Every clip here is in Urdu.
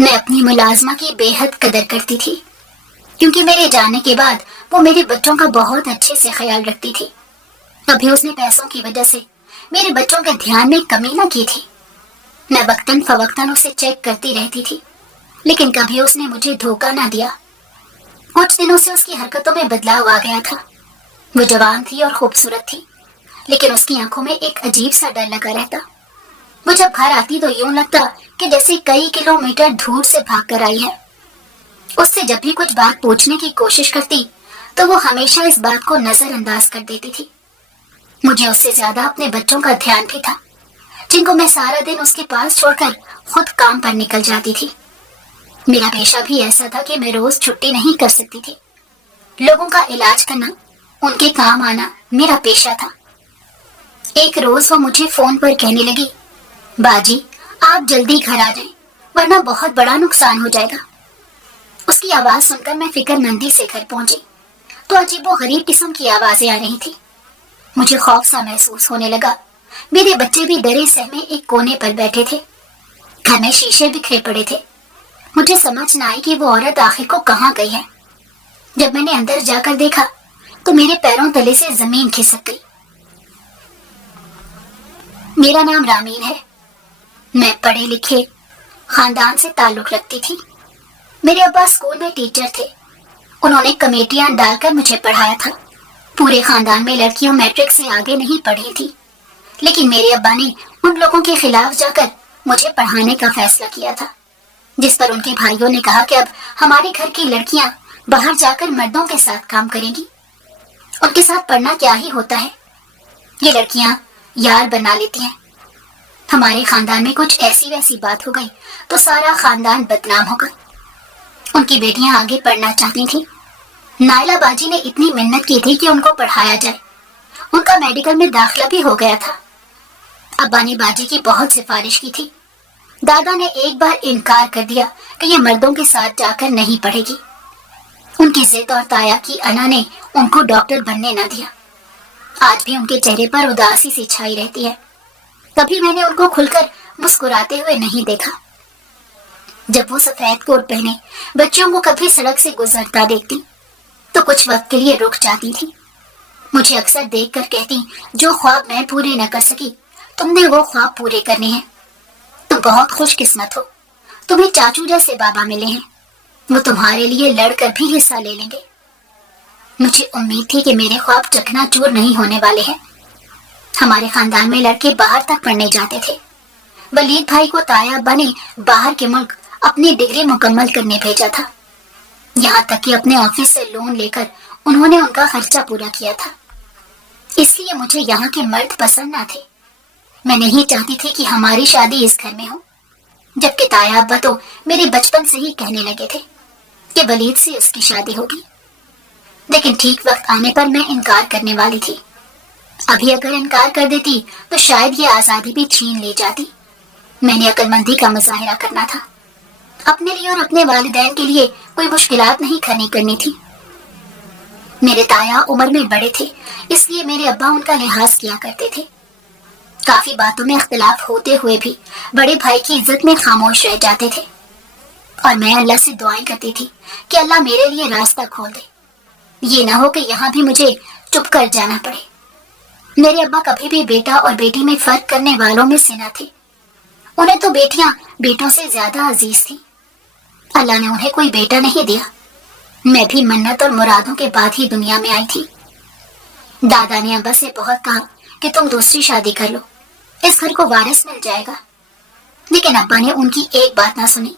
میں اپنی ملازمہ کی بے حد قدر کرتی تھی، کیونکہ میرے جانے کے بعد وہ میرے بچوں کا بہت اچھے سے خیال رکھتی تھی۔ کبھی اس نے پیسوں کی وجہ سے میرے بچوں کے دھیان میں کمی نہ کی تھی۔ میں وقتاً فوقتاً اسے چیک کرتی رہتی تھی، لیکن کبھی اس نے مجھے دھوکہ نہ دیا۔ کچھ دنوں سے اس کی حرکتوں میں بدلاؤ آ گیا تھا۔ وہ جوان تھی اور خوبصورت تھی، لیکن اس کی آنکھوں میں ایک عجیب سا ڈر لگا رہتا۔ وہ جب گھر آتی تو یوں لگتا کہ جیسے کئی کلومیٹر دور سے بھاگ کر آئی ہے۔ اس سے جب بھی کچھ بات پوچھنے کی کوشش کرتی تو وہ ہمیشہ اس بات کو نظر انداز کر دیتی تھی۔ مجھے اس سے زیادہ اپنے بچوں کا دھیان بھی تھا، جن کو میں سارا دن اس کے پاس چھوڑ کر خود کام پر نکل جاتی تھی۔ میرا پیشہ بھی ایسا تھا کہ میں روز چھٹی نہیں کر سکتی تھی۔ لوگوں کا علاج کرنا، ان کے کام آنا میرا پیشہ تھا۔ ایک روز وہ مجھے فون پر کہنے لگی، باجی آپ جلدی گھر آ جائیں ورنہ بہت بڑا نقصان ہو جائے گا۔ اس کی آواز سن کر میں فکر مندی سے گھر پہنچی تو عجیب و غریب قسم کی آوازیں آ رہی تھی۔ مجھے خوف سا محسوس ہونے لگا۔ میرے بچے بھی ڈرے سہمے ایک کونے پر بیٹھے تھے۔ گھر میں شیشے بکھرے پڑے تھے۔ مجھے سمجھ نہ آئی کہ وہ عورت آخر کو کہاں گئی ہے۔ جب میں نے اندر جا کر دیکھا تو میرے پیروں تلے سے زمین کھسک گئی۔ میرا نام رامین ہے۔ میں پڑھے لکھے خاندان سے تعلق رکھتی تھی۔ میرے ابا اسکول میں ٹیچر تھے۔ انہوں نے کمیٹیاں ڈال کر مجھے پڑھایا تھا۔ پورے خاندان میں لڑکیوں میٹرک سے آگے نہیں پڑھی تھی، لیکن میرے ابا نے ان لوگوں کے خلاف جا کر مجھے پڑھانے کا فیصلہ کیا تھا، جس پر ان کے بھائیوں نے کہا کہ اب ہمارے گھر کی لڑکیاں باہر جا کر مردوں کے ساتھ کام کریں گی۔ ان کے ساتھ پڑھنا کیا ہی ہوتا ہے، یہ لڑکیاں یار بنا لیتی ہیں۔ ہمارے خاندان میں کچھ ایسی ویسی بات ہو گئی تو سارا خاندان بدنام ہوگا۔ ان کی بیٹیاں آگے پڑھنا چاہتی تھیں۔ نائلہ باجی نے اتنی منت کی تھی کہ ان کو پڑھایا جائے۔ ان کا میڈیکل میں داخلہ بھی ہو گیا تھا۔ ابا نے باجی کی بہت سفارش کی تھی۔ دادا نے ایک بار انکار کر دیا کہ یہ مردوں کے ساتھ جا کر نہیں پڑھے گی۔ ان کی ضد اور تایا کی انا نے ان کو ڈاکٹر بننے نہ دیا۔ آج بھی ان کے چہرے پر اداسی سی چھائی رہتی ہے۔ کبھی میں نے ان کو کھل کر مسکراتے ہوئے نہیں دیکھا۔ جب وہ سفید کوٹ پہنے بچوں کو کبھی سڑک سے گزرتا دیکھتی تو کچھ وقت کے لیے رک جاتی تھی۔ مجھے اکثر دیکھ کر کہتی، جو خواب میں پورے نہ کر سکی تم نے وہ خواب پورے کرنے ہیں۔ تم بہت خوش قسمت ہو، تمہیں چاچو جیسے بابا ملے ہیں، وہ تمہارے لیے لڑ کر بھی حصہ لے لیں گے۔ مجھے امید تھی کہ میرے خواب چکنا چور نہیں ہونے والے ہیں۔ ہمارے خاندان میں لڑکے باہر تک پڑھنے جاتے تھے۔ ولید بھائی کو تایا ابا نے باہر کے ملک اپنی ڈگری مکمل کرنے بھیجا تھا، یہاں تک کہ اپنے آفس سے لون لے کر انہوں نے ان کا خرچہ پورا کیا تھا۔ اس لیے مجھے یہاں کے مرد پسند نہ تھے۔ میں نہیں چاہتی تھی کہ ہماری شادی اس گھر میں ہو، جبکہ تایا ابا تو میرے بچپن سے ہی کہنے لگے تھے کہ ولید سے اس کی شادی ہوگی۔ لیکن ٹھیک وقت آنے پر میں انکار کرنے والی تھی۔ ابھی اگر انکار کر دیتی تو شاید یہ آزادی بھی چھین لی جاتی۔ میں نے عقل مندی کا مظاہرہ کرنا تھا۔ اپنے لیے اور اپنے والدین کے لیے کوئی مشکلات نہیں کھڑی کرنی تھی۔ میرے تایا عمر میں بڑے تھے، اس لیے میرے ابا ان کا لحاظ کیا کرتے تھے۔ کافی باتوں میں اختلاف ہوتے ہوئے بھی بڑے بھائی کی عزت میں خاموش رہ جاتے تھے، اور میں اللہ سے دعائیں کرتی تھی کہ اللہ میرے لیے راستہ کھول دے، یہ نہ ہو کہ یہاں بھی مجھے چپ کر جانا پڑے۔ میرے ابا کبھی بھی بیٹا اور بیٹی میں فرق کرنے والوں میں سے نہ تھے۔ انہیں تو بیٹیاں بیٹوں سے زیادہ عزیز تھیں۔ اللہ نے انہیں کوئی بیٹا نہیں دیا۔ میں بھی منت اور مرادوں کے بعد ہی دنیا میں آئی تھی۔ دادا نے ابا سے بہت کہا کہ تم دوسری شادی کر لو، اس گھر کو وارث مل جائے گا، لیکن ابا نے ان کی ایک بات نہ سنی۔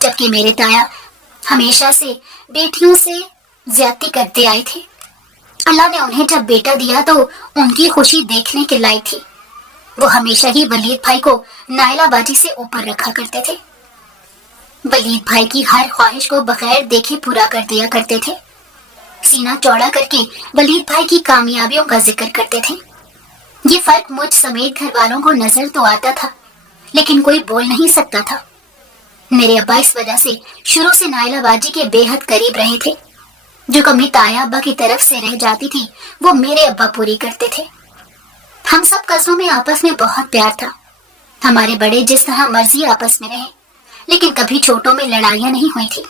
جبکہ میرے تایا ہمیشہ سے بیٹیوں سے زیادتی کرتے آئے تھے۔ اللہ نے انہیں جب بیٹا دیا تو ان کی خوشی دیکھنے کے لائق تھی۔ وہ ہمیشہ ہی ولید بھائی کو نائلہ باجی سے اوپر رکھا کرتے تھے۔ ولید بھائی کی ہر خواہش کو بغیر دیکھے پورا کر دیا کرتے تھے۔ سینہ چوڑا کر کے ولید بھائی کی کامیابیوں کا ذکر کرتے تھے۔ یہ فرق مجھ سمیت گھر والوں کو نظر تو آتا تھا، لیکن کوئی بول نہیں سکتا تھا۔ میرے ابا اس وجہ سے شروع سے نائلہ باجی کے بے حد قریب رہے تھے۔ جو کمی تایا ابا کی طرف سے رہ جاتی تھی وہ میرے ابا پوری کرتے تھے۔ ہم سب کزنوں میں آپس میں بہت پیار تھا۔ ہمارے بڑے جس طرح مرضی آپس میں رہے، لیکن کبھی چھوٹوں میں لڑائیاں نہیں ہوئی تھی۔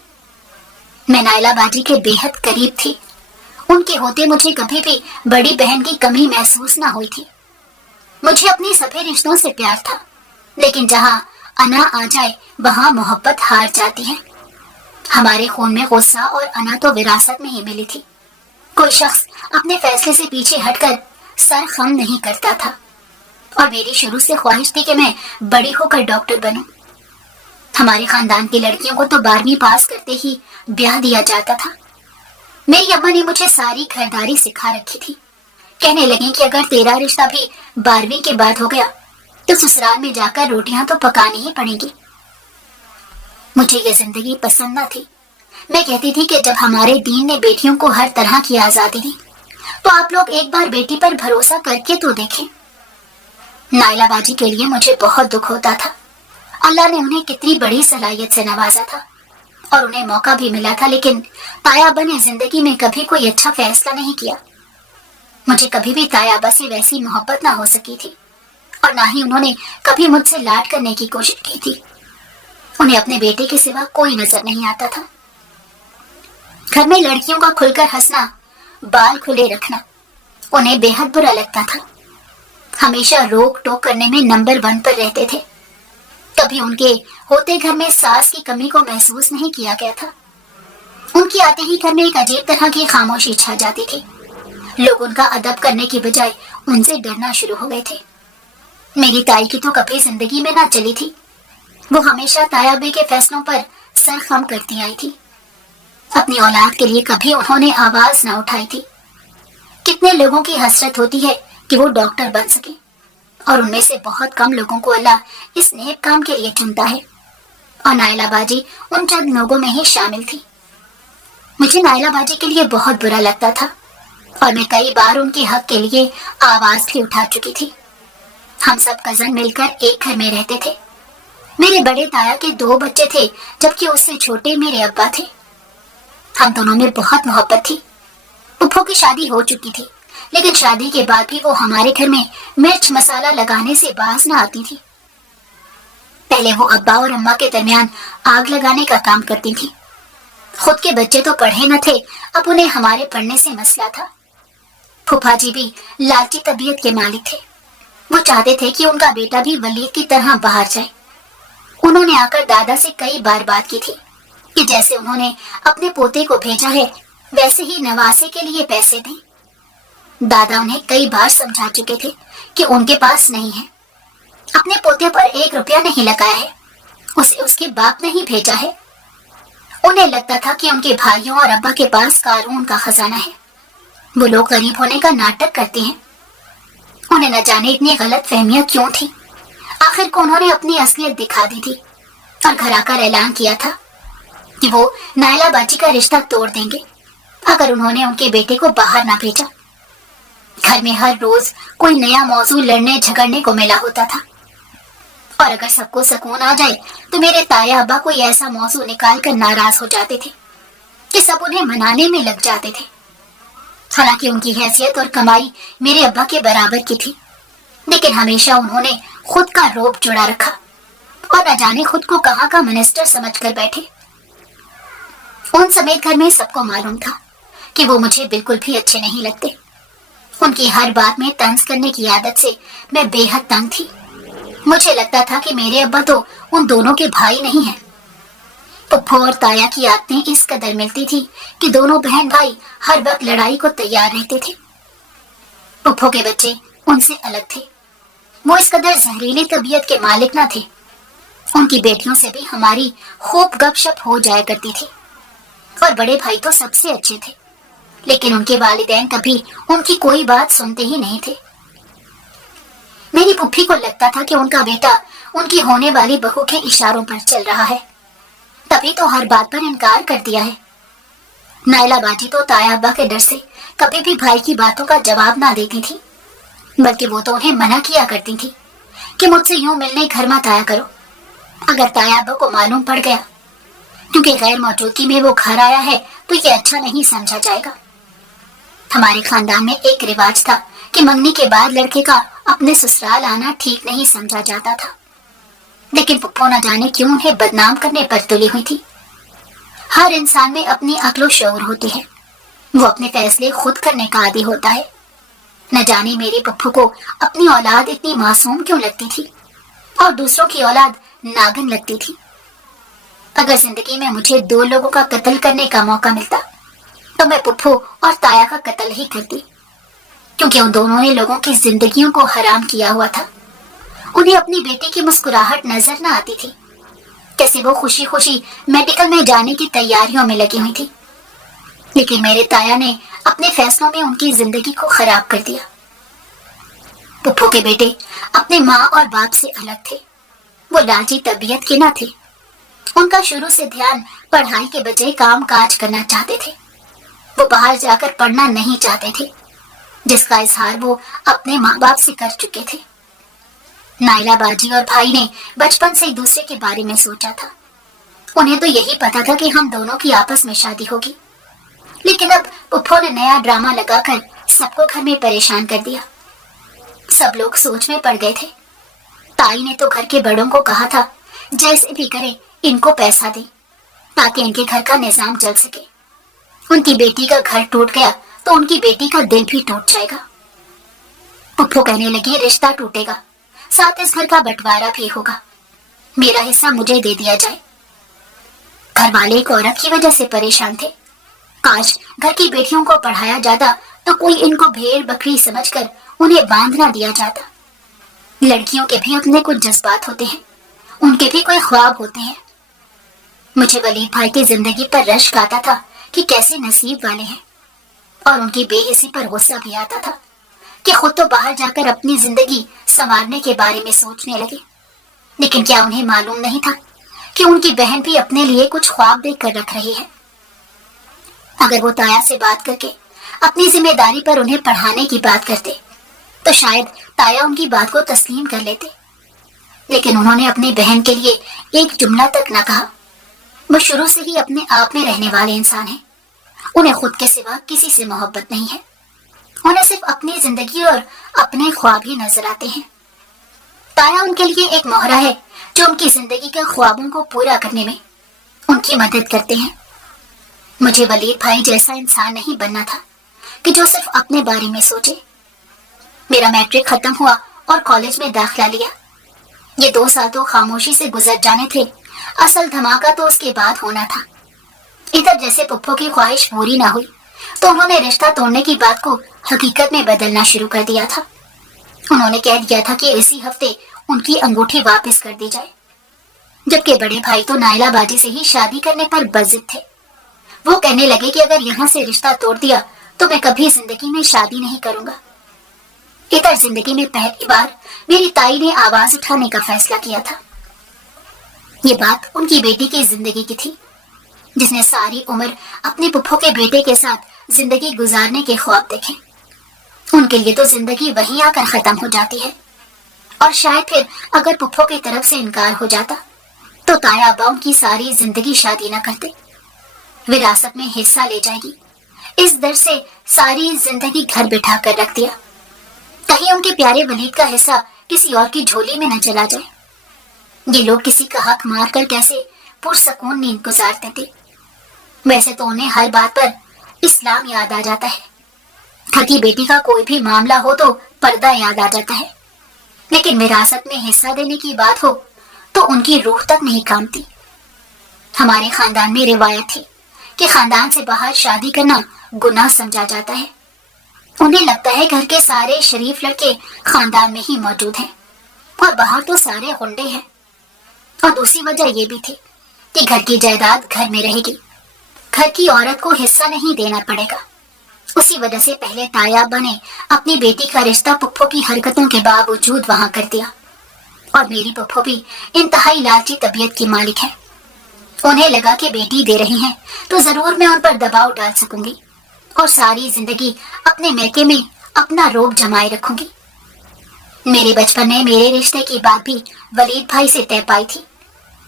میں نائلہ باجی کے بےحد قریب تھی، ان کے ہوتے مجھے کبھی بھی بڑی بہن کی کمی محسوس نہ ہوئی تھی۔ مجھے اپنی سبھی رشتوں سے پیار تھا، لیکن جہاں انا آ جائے وہاں محبت ہار جاتی ہے۔ ہمارے خون میں غصہ اور انا تو وراثت میں ہی ملی تھی۔ کوئی شخص اپنے فیصلے سے پیچھے ہٹ کر سر خم نہیں کرتا تھا، اور میری شروع سے خواہش تھی کہ میں بڑی ہو کر ڈاکٹر بنوں۔ ہمارے خاندان کی لڑکیوں کو تو 12ویں پاس کرتے ہی بیاہ دیا جاتا تھا۔ میری اماں نے مجھے ساری گھرداری سکھا رکھی تھی، کہنے لگیں کہ اگر تیرا رشتہ بھی 12ویں کے بعد ہو گیا تو سسرال میں جا کر روٹیاں تو پکانی ہی پڑیں گی۔ مجھے یہ زندگی پسند نہ تھی۔ میں کہتی تھی کہ جب ہمارے دین نے بیٹیوں کو ہر طرح کی آزادی دی تو آپ لوگ ایک بار بیٹی پر بھروسہ کر کے تو دیکھیں۔ نائلہ باجی کے لیے مجھے بہت دکھ ہوتا تھا۔ اللہ نے انہیں کتنی بڑی صلاحیت سے نوازا تھا اور انہیں موقع بھی ملا تھا، لیکن تایا ابا نے زندگی میں کبھی کوئی اچھا فیصلہ نہیں کیا۔ مجھے کبھی بھی تایا ابا سے ویسی محبت نہ ہو سکی تھی، اور نہ ہی انہوں نے کبھی مجھ سے لاڈ کرنے کی کوشش کی تھی۔ انہیں اپنے بیٹے کے سوا کوئی نظر نہیں آتا تھا۔ گھر میں لڑکیوں کا کھل کر ہنسنا، بال کھلے رکھنا انہیں بے حد برا لگتا تھا۔ ہمیشہ روک ٹوک کرنے میں نمبر 1 پر رہتے تھے۔ کبھی ان کے ہوتے گھر میں ساس کی کمی کو محسوس نہیں کیا گیا تھا۔ ان کی آتے ہی گھر میں ایک عجیب طرح کی خاموشی چھا جاتی تھی۔ لوگ ان کا ادب کرنے کی بجائے ان سے ڈرنا شروع ہو گئے تھے۔ میری تائی کی تو کبھی زندگی میں نہ چلی تھی۔ وہ ہمیشہ تایا بے کے فیصلوں پر سر خم کرتی آئی تھی۔ اپنی اولاد کے لیے کبھی انہوں نے آواز نہ اٹھائی تھی۔ کتنے لوگوں کی حسرت ہوتی ہے کہ وہ ڈاکٹر بن سکے، اور ان میں سے بہت کم لوگوں کو اللہ اس نیک کام کے لیے چنتا ہے، اور نائلہ باجی ان چند لوگوں میں ہی شامل تھی۔ مجھے نائلہ باجی کے لیے بہت برا لگتا تھا، اور میں کئی بار ان کے حق کے لیے آواز بھی اٹھا چکی تھی۔ ہم سب کزن مل کر ایک گھر میں رہتے تھے۔ میرے بڑے تایا کے 2 بچے تھے، جبکہ اس سے چھوٹے میرے ابا تھے۔ ہم دونوں میں بہت محبت تھی۔ پھپھو کی شادی ہو چکی تھی، لیکن شادی کے بعد بھی وہ ہمارے گھر میں مرچ مسالہ لگانے سے باز نہ آتی تھی۔ پہلے وہ ابا اور اماں کے درمیان آگ لگانے کا کام کرتی تھی۔ خود کے بچے تو پڑھے نہ تھے، اب انہیں ہمارے پڑھنے سے مسئلہ تھا۔ پھوپھا جی بھی لالچی طبیعت کے مالک تھے۔ وہ چاہتے تھے کہ ان کا بیٹا بھی ولید کی طرح باہر جائے۔ انہوں نے آ کر دادا سے کئی بار بات کی تھی کہ جیسے انہوں نے اپنے پوتے کو بھیجا ہے ویسے ہی نواسے کے لیے پیسے دیں۔ دادا انہیں کئی بار سمجھا چکے تھے کہ ان کے پاس نہیں ہے۔ اپنے پوتے پر 1 روپیہ نہیں لگایا ہے، اسے اس کے باپ نے ہی بھیجا ہے۔ انہیں لگتا تھا کہ ان کے بھائیوں اور ابا کے پاس قارون کا خزانہ ہے۔ وہ لوگ غریب ہونے کا ناٹک کرتے ہیں۔ انہیں نہ جانے اتنی غلط فہمیاں کیوں تھی۔ آخر کو انہوں نے اپنی اصلیت دکھا دی تھی اور گھر آ کر اعلان کیا تھا کہ وہ نائلہ باجی کا رشتہ توڑ دیں گے اگر انہوں نے ان کے بیٹے کو باہر نہ بھیجا۔ گھر میں ہر روز کوئی نیا موضوع لڑنے جھگڑنے کو ملا ہوتا تھا، اور اگر سب کو سکون آ جائے تو میرے تایا ابا کوئی ایسا موضوع نکال کر ناراض ہو جاتے تھے کہ سب انہیں منانے میں لگ جاتے تھے۔ حالانکہ ان کی حیثیت اور کمائی میرے ابا کے برابر کی تھی، لیکن ہمیشہ انہوں نے خود کا روب جڑا رکھا اور نہ جانے خود کو کہاں کا منسٹر سمجھ کر بیٹھے۔ ان سمیت گھر میں سب کو معلوم تھا کہ وہ مجھے بالکل بھی اچھے نہیں لگتے۔ ان کی ہر بات میں طنز کرنے کی عادت سے میں بے حد تنگ تھی۔ مجھے لگتا تھا کہ میرے ابا تو ان دونوں کے بھائی نہیں ہیں۔ پھپھو اور تایا کی عادتیں اس قدر ملتی تھی کہ دونوں بہن بھائی ہر وقت لڑائی کو تیار رہتے تھے۔ پھپھو کے بچے ان سے الگ تھے۔ وہ اس قدر زہریلی طبیعت کے مالک نہ تھے۔ ان کی بیٹیوں سے بھی ہماری خوب گپ شپ ہو جایا کرتی تھی، اور بڑے بھائی تو سب سے اچھے تھے، لیکن ان کے والدین کبھی ان کی کوئی بات سنتے ہی نہیں تھے۔ میری پھپھی کو لگتا تھا کہ ان کا بیٹا ان کی ہونے والی بہو کے اشاروں پر چل رہا ہے، تبھی تو ہر بات پر انکار کر دیا ہے۔ نائلہ باجی تو تایا ابا کے ڈر سے کبھی بھی بھائی کی باتوں کا جواب نہ دیتی تھی، بلکہ وہ تو انہیں منع کیا کرتی تھی کہ مجھ سے یوں ملنے گھر مت آیا کرو۔ اگر تایا ابا کو معلوم پڑ گیا کیونکہ غیر موجودگی میں وہ گھر آیا ہے تو یہ اچھا نہیں سمجھا جائے گا۔ ہمارے خاندان میں ایک رواج تھا کہ منگنی کے بعد لڑکے کا اپنے سسرال آنا ٹھیک نہیں سمجھا جاتا تھا۔ لیکن پپھو نہ جانے کیوں انہیں بدنام کرنے پر تلی ہوئی تھی۔ ہر انسان میں اپنی عقل و شعور ہوتی ہے، وہ اپنے فیصلے خود کرنے کا عادی ہوتا ہے۔ نہ جانے میری پپھو کو اپنی اولاد اتنی معصوم کیوں لگتی تھی اور دوسروں کی اولاد ناگن لگتی تھی۔ اگر زندگی میں مجھے 2 لوگوں کا قتل کرنے کا موقع ملتا تو میں پپھو اور تایا کا قتل ہی کرتی، کیونکہ ان دونوں نے لوگوں کی زندگیوں کو حرام کیا ہوا تھا۔ انہیں اپنی بیٹی کی مسکراہٹ نظر نہ آتی تھی، کیسے وہ خوشی خوشی میڈیکل میں جانے کی تیاریوں میں لگی ہوئی تھی، لیکن میرے تایا نے اپنے فیصلوں میں ان کی زندگی کو خراب کر دیا۔ پپھو کے بیٹے اپنے ماں اور باپ سے الگ تھے، وہ لالچی طبیعت کے نہ تھے۔ ان کا شروع سے دھیان پڑھائی کے بجائے کام کاج کرنا چاہتے تھے۔ وہ باہر جا کر پڑھنا نہیں چاہتے تھے، جس کا اظہار وہ اپنے ماں باپ سے کر چکے تھے۔ نائلہ باجی اور بھائی نے بچپن سے ایک دوسرے کے بارے میں سوچا تھا۔ انہیں تو یہی پتا تھا کہ ہم دونوں کی آپس میں شادی ہوگی، لیکن اب پپھو نے نیا ڈرامہ لگا کر سب کو گھر میں پریشان کر دیا۔ سب لوگ سوچ میں پڑ گئے تھے۔ تائی نے تو گھر کے بڑوں کو کہا تھا جیسے بھی کرے ان کو پیسہ دیں تاکہ ان کے گھر کا نظام چل سکے۔ ان کی بیٹی کا گھر ٹوٹ گیا تو ان کی بیٹی کا دل بھی ٹوٹ جائے گا۔ پپھو کہنے لگی رشتہ ٹوٹے گا، ساتھ اس گھر کا بٹوارا بھی ہوگا، میرا حصہ مجھے دے دیا جائے۔ گھر والے ایک عورت کی وجہ سے پریشان تھے۔ کاش گھر کی بیٹیوں کو پڑھایا جاتا تو کوئی ان کو بھیڑ بکری سمجھ کر انہیں باندھ نہ دیا جاتا۔ لڑکیوں کے بھی اپنے کچھ جذبات ہوتے ہیں، ان کے بھی کوئی خواب ہوتے ہیں۔ مجھے ولید بھائی کی زندگی پر رشک آتا تھا کہ کیسے نصیب والے ہیں، اور ان کی بے حسی پر غصہ بھی آتا تھا کہ خود تو باہر جا کر اپنی زندگی سنوارنے کے بارے میں سوچنے لگے، لیکن کیا انہیں معلوم نہیں تھا کہ ان کی بہن بھی اپنے لیے کچھ خواب دیکھ کر رکھ رہی ہے۔ اگر وہ تایا سے بات کر کے اپنی ذمہ داری پر انہیں پڑھانے کی بات کرتے تو شاید تایا ان کی بات کو تسلیم کر لیتے، لیکن انہوں نے اپنی بہن کے لیے ایک جملہ تک نہ کہا۔ وہ شروع سے ہی اپنے آپ میں رہنے والے انسان ہیں، انہیں خود کے سوا کسی سے محبت نہیں ہے، انہیں صرف اپنی زندگی اور اپنے خواب ہی نظر آتے ہیں۔ تایا ان کے لیے ایک مہرہ ہے جو ان کی زندگی کے خوابوں کو پورا کرنے میں ان کی مدد کرتے ہیں۔ مجھے ولید بھائی جیسا انسان نہیں بننا تھا کہ جو صرف اپنے بارے میں سوچے۔ میرا میٹرک ختم ہوا اور کالج میں داخلہ لیا۔ یہ 2 سال تو خاموشی سے گزر جانے تھے، اصل دھماکہ تو اس کے بعد ہونا تھا۔ ادھر جیسے پپھو کی خواہش پوری نہ ہوئی تو انہوں نے رشتہ توڑنے کی بات کو حقیقت میں بدلنا شروع کر دیا تھا۔ انہوں نے کہہ دیا تھا کہ اسی ہفتے ان کی انگوٹھی واپس کر دی جائے، جبکہ بڑے بھائی تو نائلہ باجی سے ہی شادی کرنے پر بضد تھے۔ وہ کہنے لگے کہ اگر یہاں سے رشتہ توڑ دیا تو میں کبھی زندگی میں شادی نہیں کروں گا۔ ادھر زندگی میں پہلی بار میری تائی نے آواز اٹھانے کا فیصلہ کیا تھا۔ یہ بات ان کی بیٹی کی زندگی کی تھی، جس نے ساری عمر اپنے پپھو کے بیٹے کے ساتھ زندگی گزارنے کے خواب دیکھے۔ ان کے لیے تو زندگی وہیں آ کر ختم ہو جاتی ہے، اور شاید پھر اگر پپھو کی طرف سے انکار ہو جاتا تو تایا ابا ان کی ساری زندگی شادی نہ کرتے، وراثت میں حصہ لے جائے گی۔ اس ڈر سے ساری زندگی گھر بٹھا کر رکھ دیا، کہیں ان کے پیارے ولید کا حصہ کسی اور کی جھولی میں نہ چلا جائے۔ یہ لوگ کسی کا حق مار کر کیسے پرسکون نیند گزارتے تھے۔ ویسے تو انہیں ہر بات پر اسلام یاد آ جاتا ہے، گھر کی بیٹی کا کوئی بھی معاملہ ہو تو پردہ یاد آ جاتا ہے، لیکن وراثت میں حصہ دینے کی بات ہو تو ان کی روح تک نہیں کامتی۔ ہمارے خاندان میں روایت تھی کہ خاندان سے باہر شادی کرنا گناہ سمجھا جاتا ہے۔ انہیں لگتا ہے گھر کے سارے شریف لڑکے خاندان میں ہی موجود ہیں اور باہر تو سارے غنڈے ہیں۔ اور دوسری وجہ یہ بھی تھی کہ گھر کی جائیداد گھر میں رہے گی، گھر کی عورت کو حصہ نہیں دینا پڑے گا۔ اسی وجہ سے پہلے تایا ابا نے اپنی بیٹی کا رشتہ پپھو کی حرکتوں کے باوجود وہاں کر دیا، اور میری پپھو بھی انتہائی لالچی طبیعت کی مالک ہے۔ انہیں لگا کہ بیٹی دے رہی ہیں تو ضرور میں ان پر دباؤ ڈال سکوں گی اور ساری زندگی اپنے میکے میں اپنا روب جمائے رکھوں گی۔ میرے بچپن میں میرے رشتے کی بات بھی ولید بھائی سے طے پائی تھی،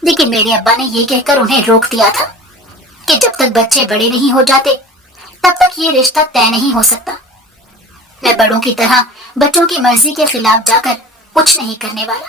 لیکن میرے ابا نے یہ کہہ کر انہیں روک دیا تھا کہ جب تک بچے بڑے نہیں ہو جاتے تب تک یہ رشتہ طے نہیں ہو سکتا۔ میں بڑوں کی طرح بچوں کی مرضی کے خلاف جا کر کچھ نہیں کرنے والا۔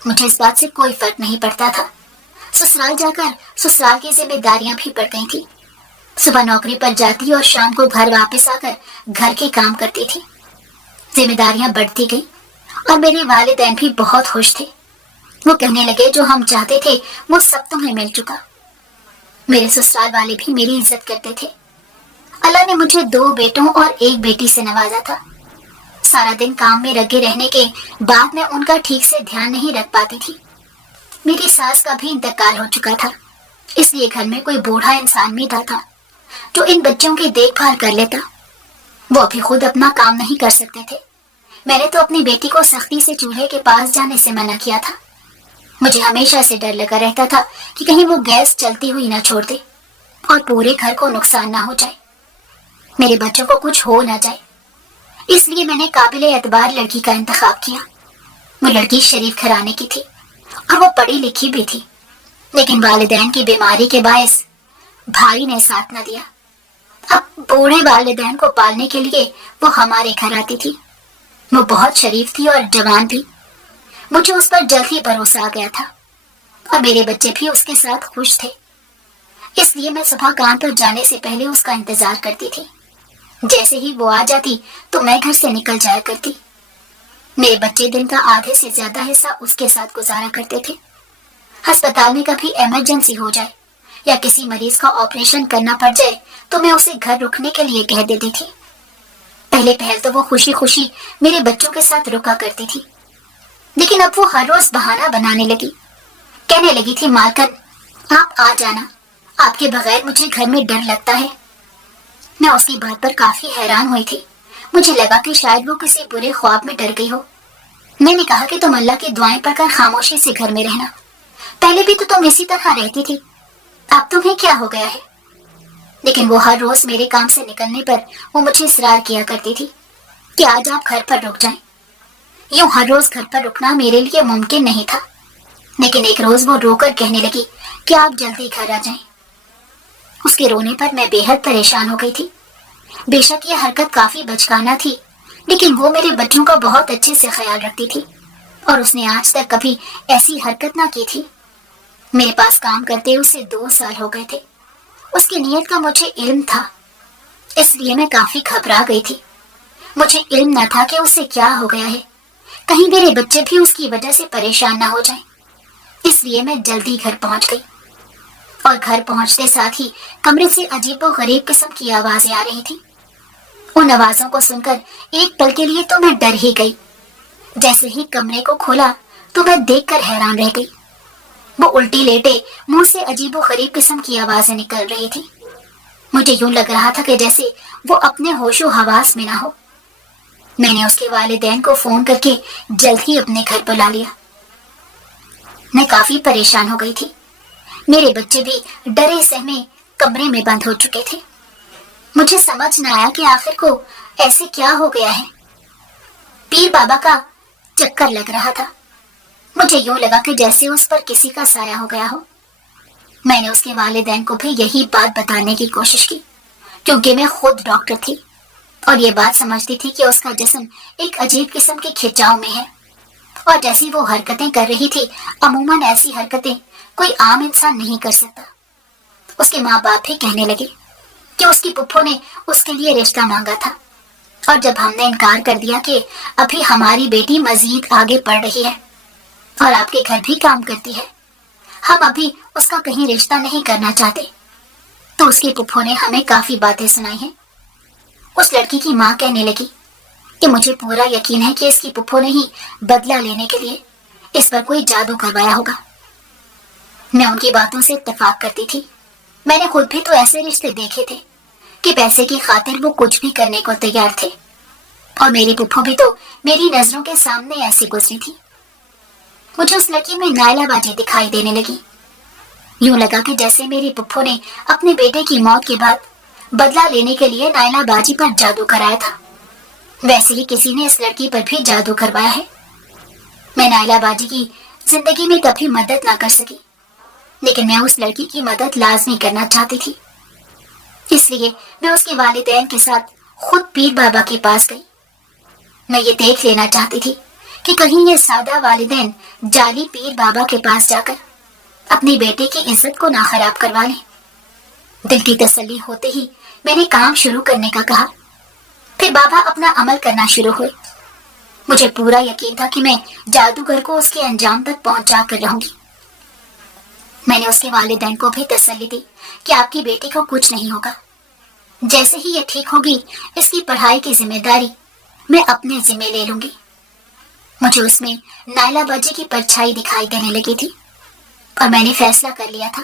مجھے اس بات سے کوئی فرق نہیں پڑتا تھا۔ سسرال جا کر سسرال کی ذمہ داریاں بھی بڑھ گئی تھی۔ صبح نوکری پر جاتی اور شام کو گھر واپس آ کر گھر کے کام کرتی تھی۔ ذمہ داریاں بڑھتی گئی اور میرے والدین بھی بہت خوش تھے۔ وہ کہنے لگے جو ہم چاہتے تھے وہ سب تمہیں مل چکا۔ میرے سسرال والے بھی میری عزت کرتے تھے۔ اللہ نے مجھے 2 بیٹوں اور 1 بیٹی سے نوازا تھا۔ سارا دن کام میں لگے رہنے کے بعد میں ان کا ٹھیک سے دھیان نہیں رکھ پاتی تھی۔ میری ساس کا بھی انتقال ہو چکا تھا، اس لیے گھر میں کوئی بوڑھا انسان میٹھا تھا جو ان بچوں کی دیکھ بھال کر لیتا۔ وہ بھی خود اپنا کام نہیں کر سکتے تھے۔ میں نے تو اپنی بیٹی کو سختی سے چولہے کے پاس جانے سے منع کیا تھا۔ مجھے ہمیشہ سے ڈر لگا رہتا تھا کہ کہیں وہ گیس چلتی ہوئی نہ چھوڑ دے اور پورے گھر کو نقصان نہ ہو جائے، میرے بچوں کو کچھ ہو نہ جائے۔ اس لیے میں نے قابل اعتبار لڑکی کا انتخاب کیا۔ وہ لڑکی شریف گھرانے کی تھی اور وہ پڑھی لکھی بھی تھی، لیکن والدین کی بیماری کے باعث بھائی نے ساتھ نہ دیا۔ اب بوڑھے والدین کو پالنے کے لیے وہ ہمارے گھر آتی تھی۔ وہ بہت شریف تھی اور جوان بھی۔ مجھے اس پر جلد ہی بھروسہ آ گیا تھا اور میرے بچے بھی اس کے ساتھ خوش تھے۔ اس لیے میں صبح کام پر جانے سے پہلے اس کا انتظار کرتی تھی۔ جیسے ہی وہ آ جاتی تو میں گھر سے نکل جایا کرتی۔ میرے بچے دن کا آدھے سے زیادہ حصہ اس کے ساتھ گزارا کرتے تھے۔ ہسپتال میں کبھی ایمرجنسی ہو جائے یا کسی مریض کا آپریشن کرنا پڑ جائے تو میں اسے گھر رکنے کے لیے کہہ دیتی تھی۔ پہلے پہل تو وہ خوشی خوشی میرے بچوں کے ساتھ رکا کرتی تھی، لیکن اب وہ ہر روز بہانہ بنانے لگی۔ کہنے لگی تھی مالکن آپ آ جانا، آپ کے بغیر مجھے گھر میں ڈر لگتا ہے۔ میں اس کی بات پر کافی حیران ہوئی تھی۔ مجھے لگا کہ شاید وہ کسی برے خواب میں ڈر گئی ہو۔ میں نے کہا کہ تم اللہ کی دعائیں پڑھ کر خاموشی سے گھر میں رہنا، پہلے بھی تو تم اسی طرح رہتی تھی، اب تمہیں کیا ہو گیا ہے؟ لیکن وہ ہر روز میرے کام سے نکلنے پر وہ مجھے اصرار کیا کرتی تھی کہ آج آپ گھر پر رک جائیں۔ یوں ہر روز گھر پر رکنا میرے لیے ممکن نہیں تھا، لیکن ایک روز وہ رو کر کہنے لگی کہ آپ جلدی گھر آ جائیں۔ اس کے رونے پر میں بے حد پریشان ہو گئی تھی۔ بے شک یہ حرکت کافی بچکانہ تھی، لیکن وہ میرے بچوں کا بہت اچھے سے خیال رکھتی تھی اور اس نے آج تک کبھی ایسی حرکت نہ کی تھی۔ میرے پاس کام کرتے اسے 2 سال ہو گئے تھے۔ اس کی نیت کا مجھے علم تھا، اس لیے میں کافی گھبرا گئی تھی۔ مجھے علم نہ تھا کہ اسے کیا ہو گیا ہے، کہیں میرے بچے بھی اس کی وجہ سے پریشان نہ ہو جائیں۔ اس لیے میں جلدی گھر پہنچ گئی اور گھر پہنچتے ساتھ ہی کمرے سے عجیب و غریب قسم کی آوازیں آ رہی تھی۔ ان آوازوں کو سن کر ایک پل کے لیے تو میں ڈر ہی گئی۔ جیسے ہی کمرے کو کھولا تو میں دیکھ کر حیران رہ گئی۔ وہ الٹی لیٹے منہ سے عجیب و غریب قسم کی آوازیں نکل رہی تھی۔ مجھے یوں لگ رہا تھا کہ جیسے وہ اپنے ہوش و حواس میں نہ ہو۔ میں نے اس کے والدین کو فون کر کے جلد ہی اپنے گھر بلا لیا۔ میں کافی پریشان ہو گئی تھی۔ میرے بچے بھی ڈرے سہمے کمرے میں بند ہو چکے تھے۔ مجھے سمجھ نہ آیا کہ آخر کو ایسے کیا ہو گیا ہے۔ پیر بابا کا چکر لگ رہا تھا۔ مجھے یوں لگا کہ جیسے اس پر کسی کا سایہ ہو گیا ہو۔ میں نے اس کے والدین کو بھی یہی بات بتانے کی کوشش کی، کیونکہ میں خود ڈاکٹر تھی اور یہ بات سمجھتی تھی کہ اس کا جسم ایک عجیب قسم کے کھچاؤ میں ہے، اور جیسی وہ حرکتیں کر رہی تھی عموماً ایسی حرکتیں کوئی عام انسان نہیں کر سکتا۔ اس کے ماں باپ بھی کہنے لگے کہ اس کی پھپھو نے اس کے لیے رشتہ مانگا تھا، اور جب ہم نے انکار کر دیا کہ ابھی ہماری بیٹی مزید آگے پڑھ رہی ہے اور آپ کے گھر بھی کام کرتی ہے، ہم ابھی اس کا کہیں رشتہ نہیں کرنا چاہتے، تو اس کی پھپھو نے ہمیں کافی باتیں سنائی ہیں۔ اس لڑکی کی ماں کہنے لگی کہ مجھے پورا یقین ہے کہ اس کی پھپھو نے ہی بدلہ لینے کے لیے اس پر کوئی جادو کروایا ہوگا۔ میں ان کی باتوں سے اتفاق کرتی تھی۔ میں نے خود بھی تو ایسے رشتے دیکھے تھے کہ پیسے کی خاطر وہ کچھ بھی کرنے کو تیار تھے، اور میری پھپھو بھی تو میری نظروں کے سامنے ایسی گزری تھی۔ مجھے اس لڑکی میں نائلہ بازی دکھائی دینے لگی۔ یوں لگا کہ جیسے میری پھپھو نے اپنے بیٹے کی موت کے بعد بدلہ لینے کے لیے نائلہ بازی پر جادو کرایا تھا، ویسے ہی کسی نے اس لڑکی پر بھی جادو کروایا ہے۔ میں نائلہ بازی کی زندگی میں کبھی مدد نہ کر سکی، لیکن میں اس لڑکی کی مدد لازمی کرنا چاہتی تھی۔ اس لیے میں اس کے والدین کے ساتھ خود پیر بابا کے پاس گئی۔ میں یہ دیکھ لینا چاہتی تھی کہ کہیں یہ سادہ والدین جعلی پیر بابا کے پاس جا کر اپنی بیٹے کی عزت کو نہ خراب کروا لیں۔ دل کی تسلی ہوتے ہی میں نے کام شروع کرنے کا کہا۔ پھر بابا اپنا عمل کرنا شروع ہوئے۔ مجھے پورا یقین تھا کہ میں جادوگر کو اس کے انجام تک پہنچا کر رہوں گی۔ میں نے اس کے والدین کو بھی تسلی دی کہ آپ کی بیٹی کو کچھ نہیں ہوگا۔ جیسے ہی یہ ٹھیک ہوگی اس کی پڑھائی کی ذمہ داری میں اپنے ذمہ لے لوں گی۔ مجھے اس میں نائلہ باجی کی پرچھائی دکھائی دینے لگی تھی اور میں نے فیصلہ کر لیا تھا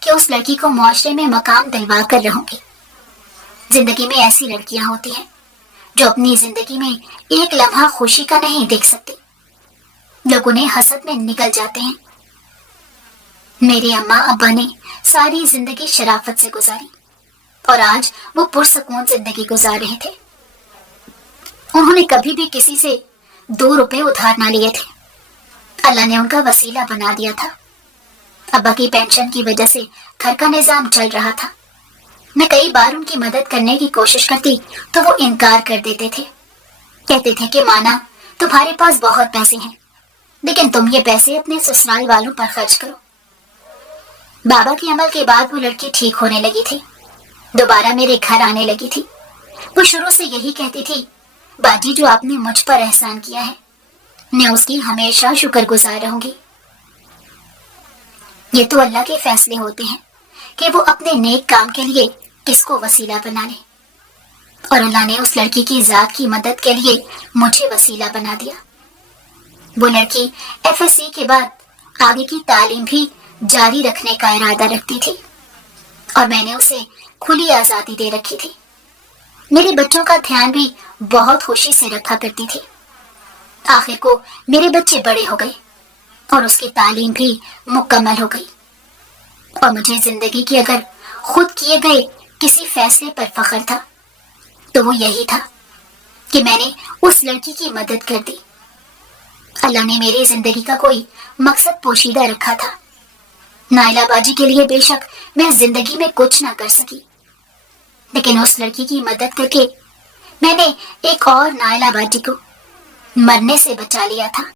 کہ اس لڑکی کو معاشرے میں مقام دلوا کر رہوں گی۔ زندگی میں ایسی لڑکیاں ہوتی ہیں جو اپنی زندگی میں ایک لمحہ خوشی کا نہیں دیکھ سکتی، لوگ انہیں حسد میں نکل جاتے ہیں۔ میرے اماں ابا نے ساری زندگی شرافت سے گزاری اور آج وہ پرسکون زندگی گزار رہے تھے۔ انہوں نے کبھی بھی کسی سے 2 روپے ادھار نہ لیے تھے۔ اللہ نے ان کا وسیلہ بنا دیا تھا۔ ابا کی پینشن کی وجہ سے گھر کا نظام چل رہا تھا۔ میں کئی بار ان کی مدد کرنے کی کوشش کرتی تو وہ انکار کر دیتے تھے، کہتے تھے کہ مانا تمہارے پاس بہت پیسے ہیں لیکن تم یہ پیسے اپنے سسرال والوں پر خرچ کرو۔ بابا کے عمل کے بعد وہ لڑکی ٹھیک ہونے لگی تھی، دوبارہ میرے گھر آنے لگی تھی۔ وہ شروع سے یہی کہتی تھی، باجی جو آپ نے مجھ پر احسان کیا ہے میں اس کی ہمیشہ شکر گزار رہوں گی۔ یہ تو اللہ کے فیصلے ہوتے ہیں کہ وہ اپنے نیک کام کے لیے کس کو وسیلہ بنا لے، اور اللہ نے اس لڑکی کی ذات کی مدد کے لیے مجھے وسیلہ بنا دیا۔ وہ لڑکی FSC کے بعد آگے کی تعلیم بھی جاری رکھنے کا ارادہ رکھتی تھی اور میں نے اسے کھلی آزادی دے رکھی تھی۔ میرے بچوں کا دھیان بھی بہت خوشی سے رکھا کرتی تھی۔ آخر کو میرے بچے بڑے ہو گئے اور اس کی تعلیم بھی مکمل ہو گئی، اور مجھے زندگی کے اگر خود کیے گئے کسی فیصلے پر فخر تھا تو وہ یہی تھا کہ میں نے اس لڑکی کی مدد کر دی۔ اللہ نے میری زندگی کا کوئی مقصد پوشیدہ رکھا تھا۔ نائلہ باجی کے لیے بے شک میں زندگی میں کچھ نہ کر سکی، لیکن اس لڑکی کی مدد کر کے میں نے ایک اور نائلہ باجی کو مرنے سے بچا لیا تھا۔